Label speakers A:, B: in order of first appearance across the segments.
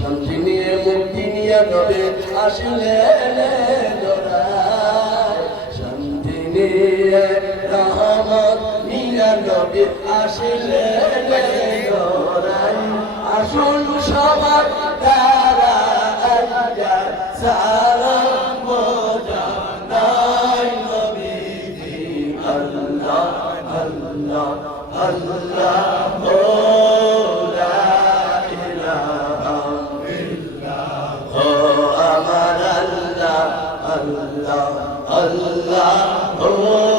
A: শান্তি নিয়ে মুক্তি নিয়ে নবে আসলে শান্তি নিয়ে রহমত নিয়ে নবে আসলে আসুন সবার Allah, Allah, Allah, Allah. আল্লাহ আল্লাহ আল্লাহ আল্লাহ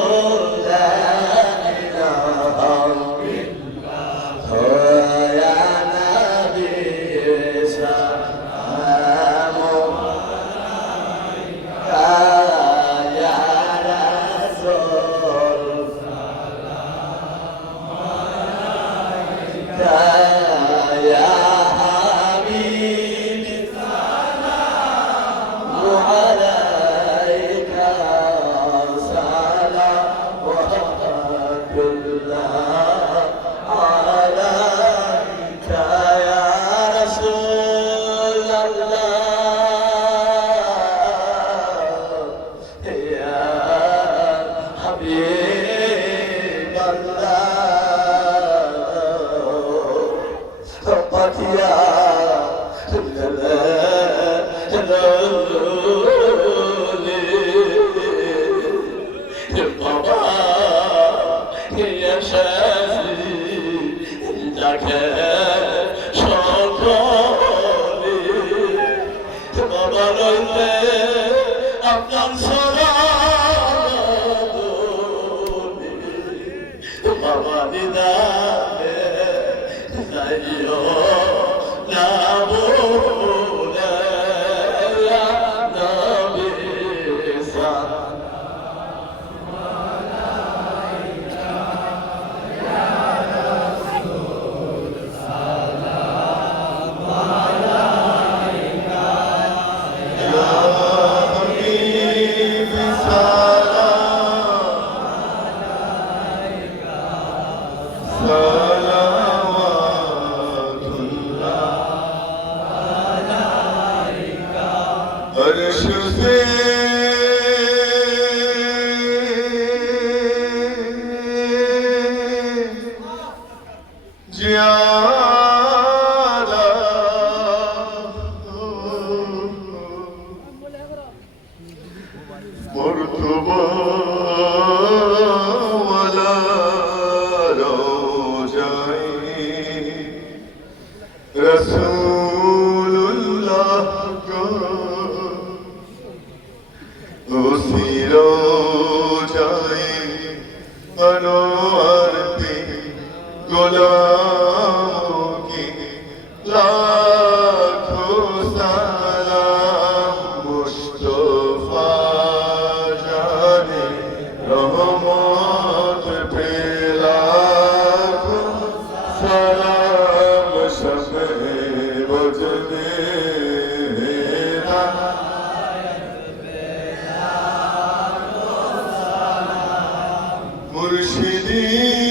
B: হইলে আপনার 고맙습니다. মুর্শিদী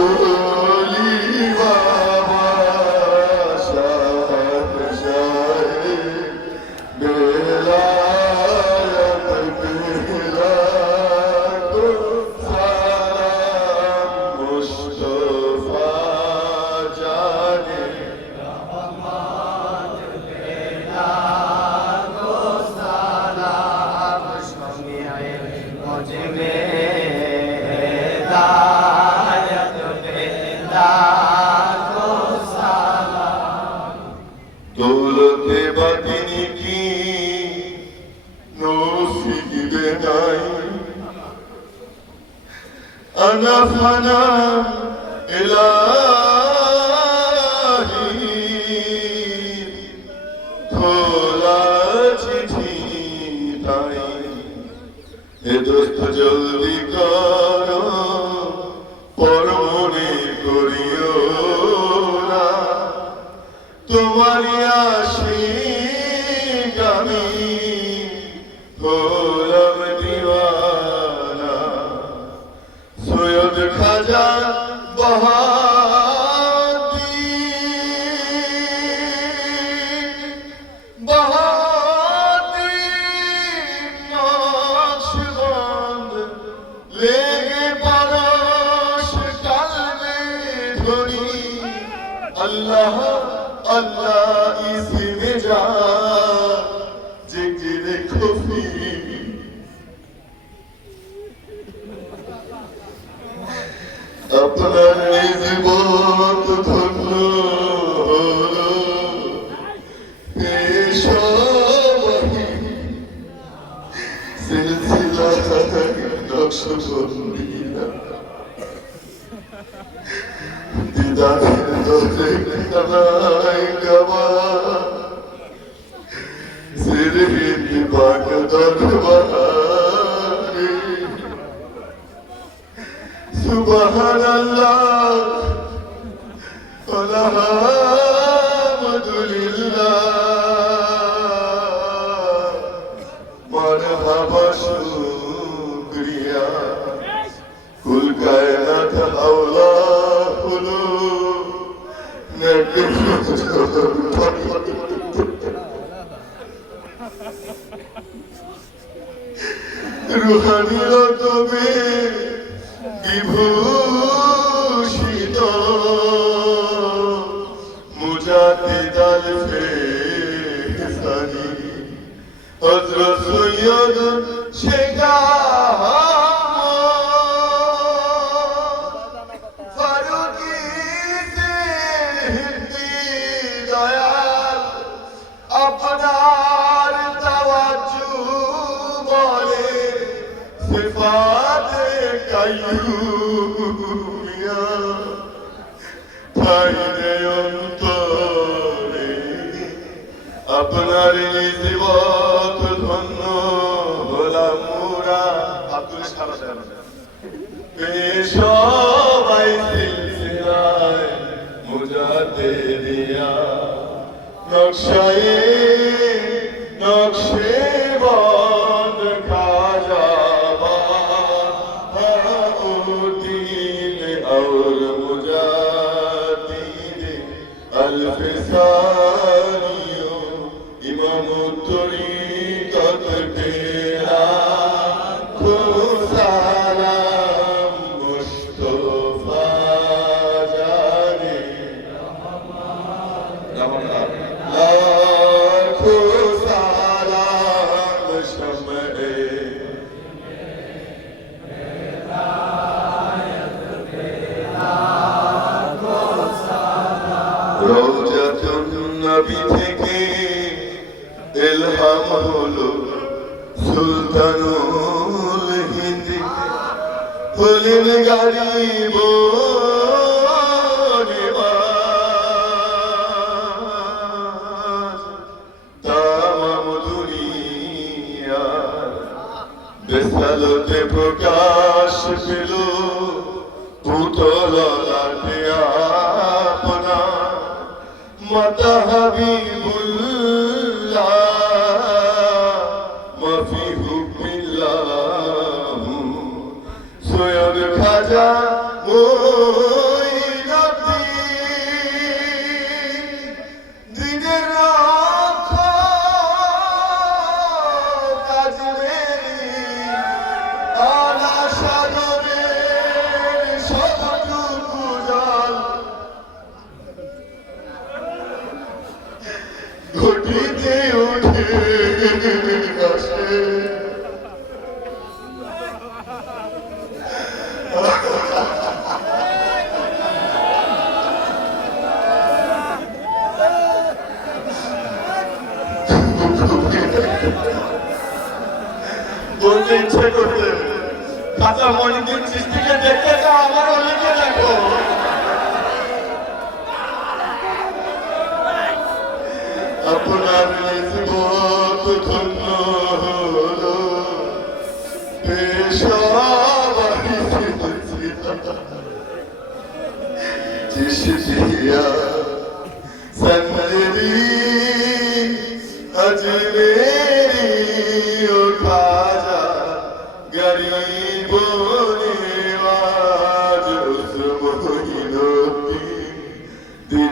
B: এ দোস্ত জলদি করো পর
A: মনে
B: করিও না। তোমার আল্লাহ আল্লাহ ইসমে যা দুর্বল রুহানির তুমি? বিভূষিত ঠাইরে অন্তরে আপনার জীবত ধন্য হলাম মোরা আব্দুল সারা দেন সবাই সিলসিলায় মুজাতে দিয়া নকশায়ে হলেন গারিব বেসালতে প্রকাশ পেল পুতল লাটে আপনা মাতা হাবিবুল্লাহ বলতে ইচ্ছে করতেন খাতা মনিদিন সৃষ্টিকে দেখতে চাও আমার অনেকে দেখো। আপনার জীবন ধন্য সন্দি আজ মেরি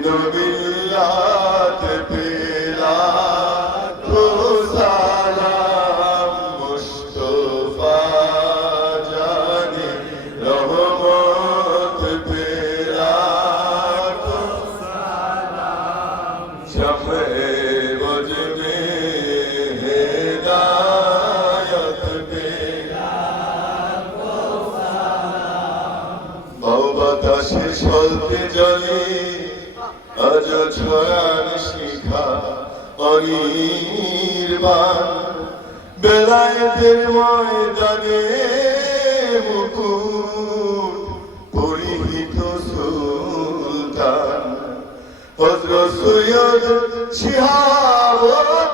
B: the বিমান বেলায়েতের ময়দানে মুকুট পরিহিত সুলতান হজরত সৈয়দ শিহাবুদ্দিন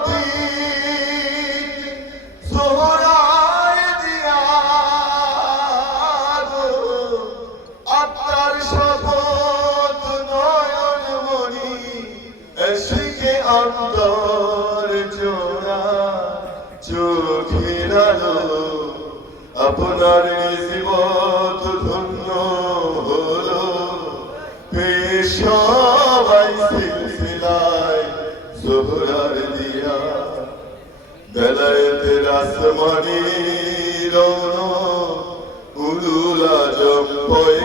B: আপনার জীবন ধন্য হলো। পেশাবাই সিলসিলায় জোহরার দিয়া। বেলায়েতে রাসমানি রওনা উলুলা জম্পয়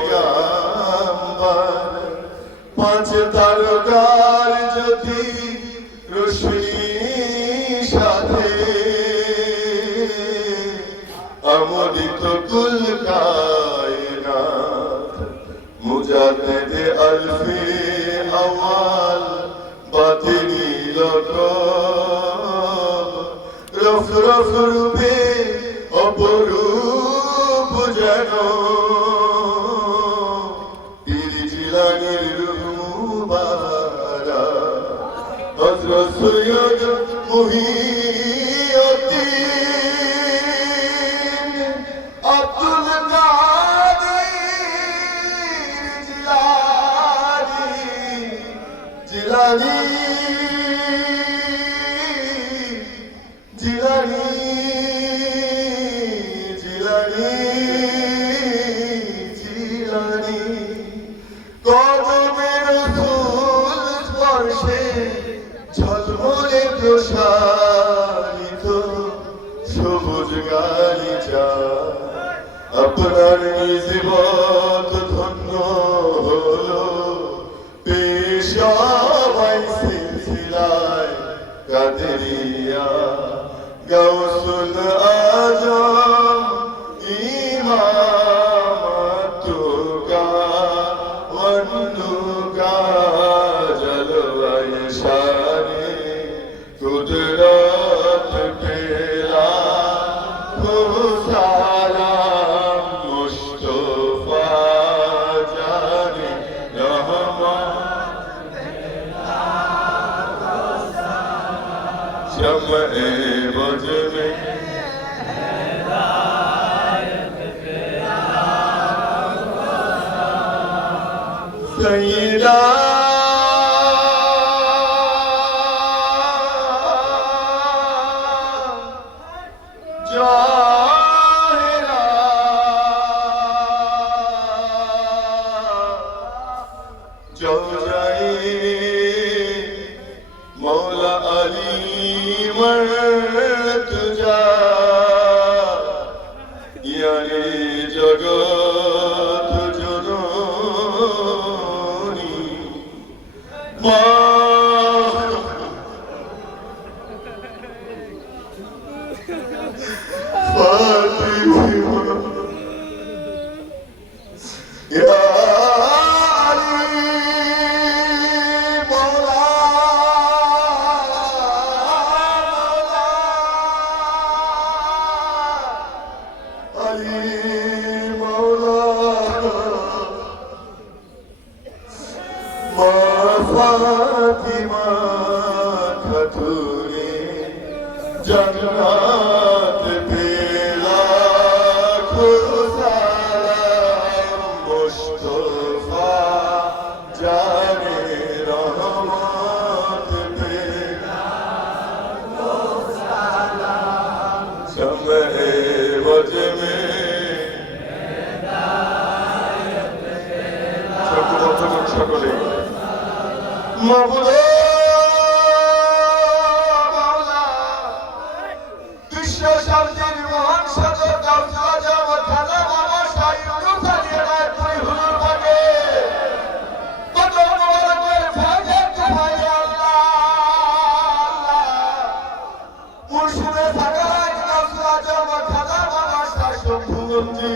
B: রূপে অপরূপ যেন। পিরিজিলানির রুহুবারা হযরত সৈয়দ মুহি জানি চিরানি কদমের ফুল স্পর্শে ঝলমলে প্রসারিত সবুজ গালিচা আপনার জীবন ধন্য হলো, পেশাবাই সিলসিলায় কাদেরী no শম্ভুগঞ্জি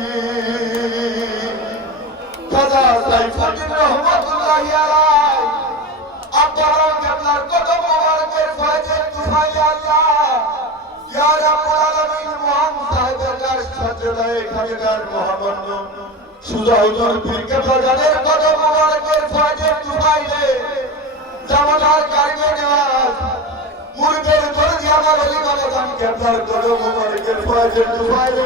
B: খাজা সাইফুদ্দিন রহমাতুল্লাহি আলাইহি। আপনারা কেবলার কদম মোবারকের ফায়দা তুফাই আল্লাহ। ইয়া রাব্বুল আলামিন, মহান সাহেবের কাছ সাজদায়ে খাজগার মহামান্য। সুজা হুজুর পীর কেবলা জানের কদম মোবারকের ফায়দা তুফাইলে জামাতার নেওয়াজ মুরগের দরদি আমার অলি বাবা কেবলার কদম মোবারকের ফায়দা তুফাইলে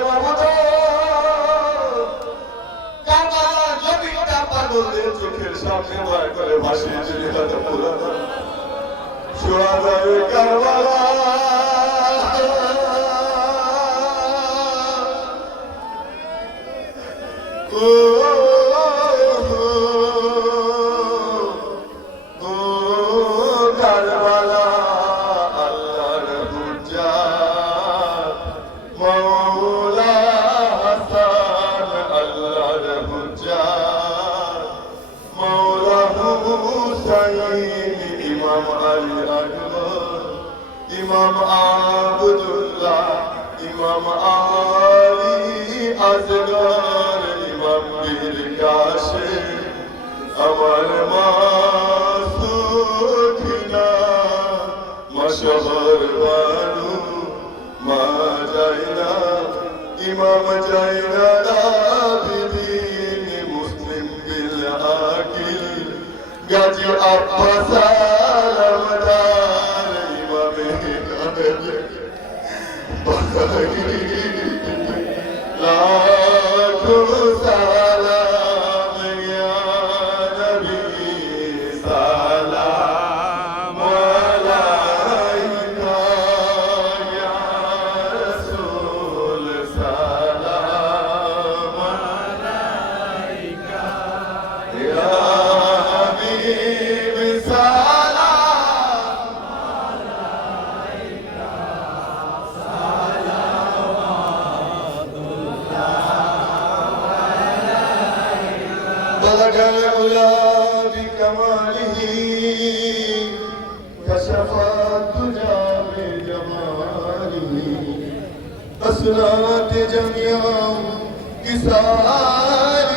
B: কারবালার জমিটা পাগলদের চোখের সামনে বার করে ভাসিয়ে চলে গেল পুরানো সোহাদারে কারবালা ও ইমাম আবদুল্লাহ, ইমাম আলী আসগর ইমাম বীর কাশেম। আমার মা সুখিনা মশহর বানু, মা যাইনা ইমাম যাইনা আবিদিন মুসলিম বিল আকিল। Gazi Abbas Lord, أسرات جميع كساره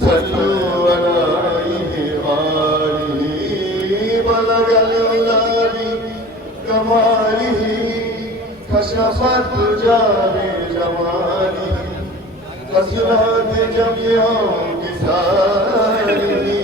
B: صلوا عليه آله بلغ العلا بكماله كشف الدجى بجماله أسرات جميع Hare